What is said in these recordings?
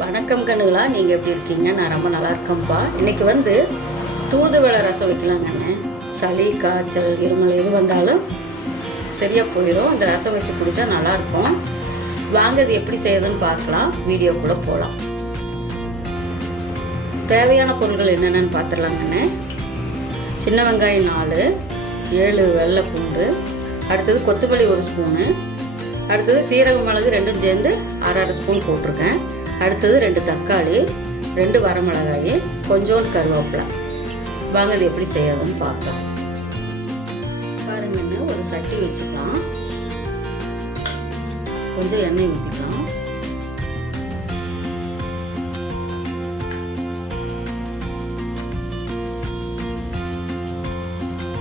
வணக்கம் கண்ணுகளா, நீங்கள் எப்படி இருக்கீங்க? நான் ரொம்ப நல்லா இருக்கேன்ப்பா. இன்றைக்கி தூதுவளை ரசம் வைக்கலாங்கண்ணே. சளி, காய்ச்சல், இருமல் எது வந்தாலும் சரியாக போயிடும். இந்த ரசம் வச்சு குடித்தா நல்லாயிருக்கும். வாங்க இது எப்படி செய்யுதுன்னு பார்க்கலாம். வீடியோக்குள்ளே போகலாம். தேவையான பொருட்கள் என்னென்னு பார்த்துடலாங்கண்ணே. சின்ன வெங்காயம் 4, 7 வெள்ளை பூண்டு, அடுத்தது கொத்தமல்லி 1 ஸ்பூனு, அடுத்தது சீரக மிளகு 2 சேர்ந்து 1/2 ஸ்பூன் போட்டிருக்கேன். அடுத்தது 2 தக்காளி, 2 வரமிளகாய், கொஞ்சோண்டு கருவேப்பிலை. வாங்க இது எப்படி செய்யறதுன்னு பார்க்கலாம். பாருங்கன்னு ஒரு சட்டி வச்சுக்கலாம். கொஞ்சம் எண்ணெய் ஊற்றிக்கலாம்.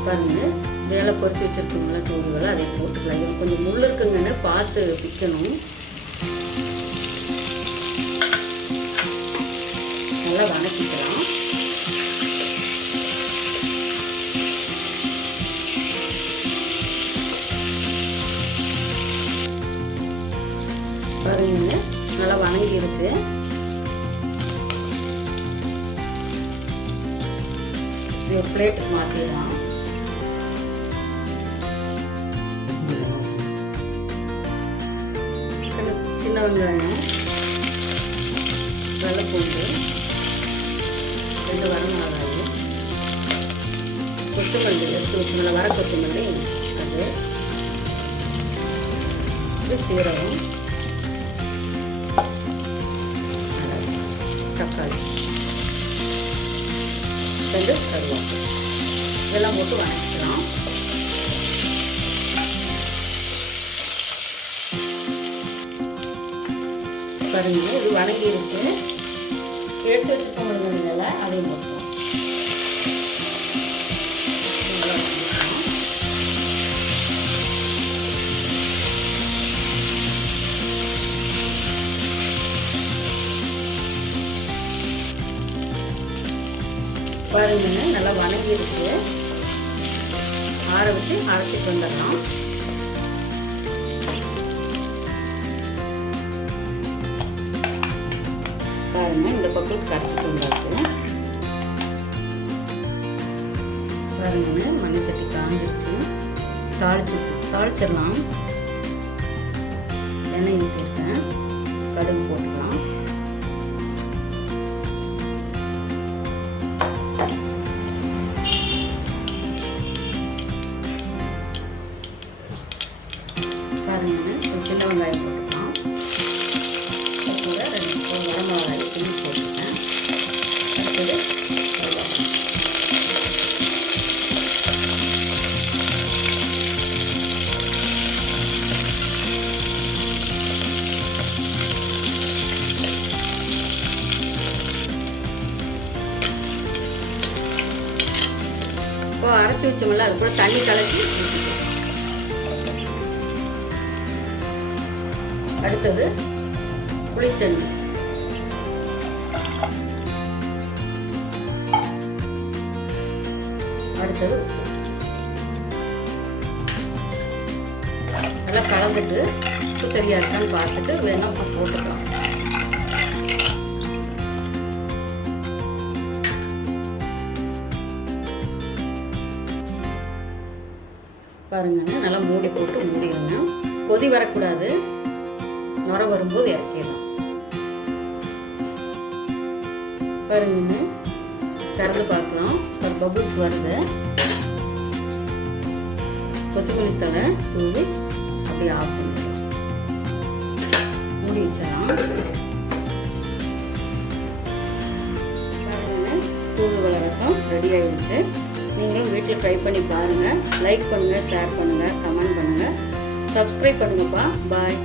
பாருங்க, இதெல்லாம் பொரிச்சு வச்சிருக்கீங்களா தூதுவளை, அதை போட்டுக்கலாம். இது கொஞ்சம் முள் இருக்குங்கன்னு பார்த்து பிக்கணும். நல்லா வதக்கிக்கலாம். பாருங்க, நல்லா வதங்கிருச்சு. பிளேட்டுக்கு மாற்றிடலாம். சின்ன வெங்காயம், வெள்ளை பூண்டு, 2 வரமிளகாய், கொத்தமல்லி எடுத்து வச்சுக்கலாம். வர கொத்தமல்லி அது, இது சீரகம், தக்காளி, 2 கருவேப்பிலை, இதெல்லாம் போட்டு வதக்கிக்கலாம். பாருங்க, இது வதங்கிருச்சு. எடுத்து வச்சுக்க முடியல, அதையும் போட்டுக்கலாம். பாருங்க, நல்லா வதங்கிருச்சு. ஆற வச்சு அரைச்சிட்டு வந்துடலாம். பாருங்க, இந்த பக்கம் கரைச்சிட்டு வந்தாச்சு. பாருங்க, மணி சட்டி காஞ்சிருச்சு. தாளிச்சிடலாம். எண்ணெய் ஊற்றிருக்கேன். கடுகு போட்டுக்கலாம். பாருங்க, சின்ன வெங்காயம் போட்டுக்கலாம். கூட 2 வரமிளகாய் போட்டுருக்கேன். அடுத்தது இப்போ அரைச்சி வச்சோம்ல, அது கூட தண்ணி கலக்கி ஊற்றிக்கலாம். அடுத்தது புளித்தண்ணி, அடுத்தது நல்லா கலந்துட்டு உப்பு சரியா இருக்கான்னு பார்த்துட்டு வேணா உப்பு போட்டுக்கலாம். பாருங்க, நல்லா மூடி போட்டு மூடிடுங்க. கொதி வரக்கூடாது. நுர வரும்போது இறக்கிடலாம். பாருங்க, திறந்து பார்க்கலாம். ஒரு பபுள்ஸ் வருது. கொத்தமல்லி தழை தூவி அப்படியே ஆஃப் பண்ணிடலாம். மூடி வச்சிடலாம். பாருங்க, தூதுவளை ரசம் ரெடி ஆயிடுச்சு. நீங்களும் வீட்டில் ட்ரை பண்ணி பாருங்கள். லைக் பண்ணுங்கள், ஷேர் பண்ணுங்கள், கமெண்ட் பண்ணுங்கள், சப்ஸ்கிரைப் பண்ணுங்கப்பா. பாய்.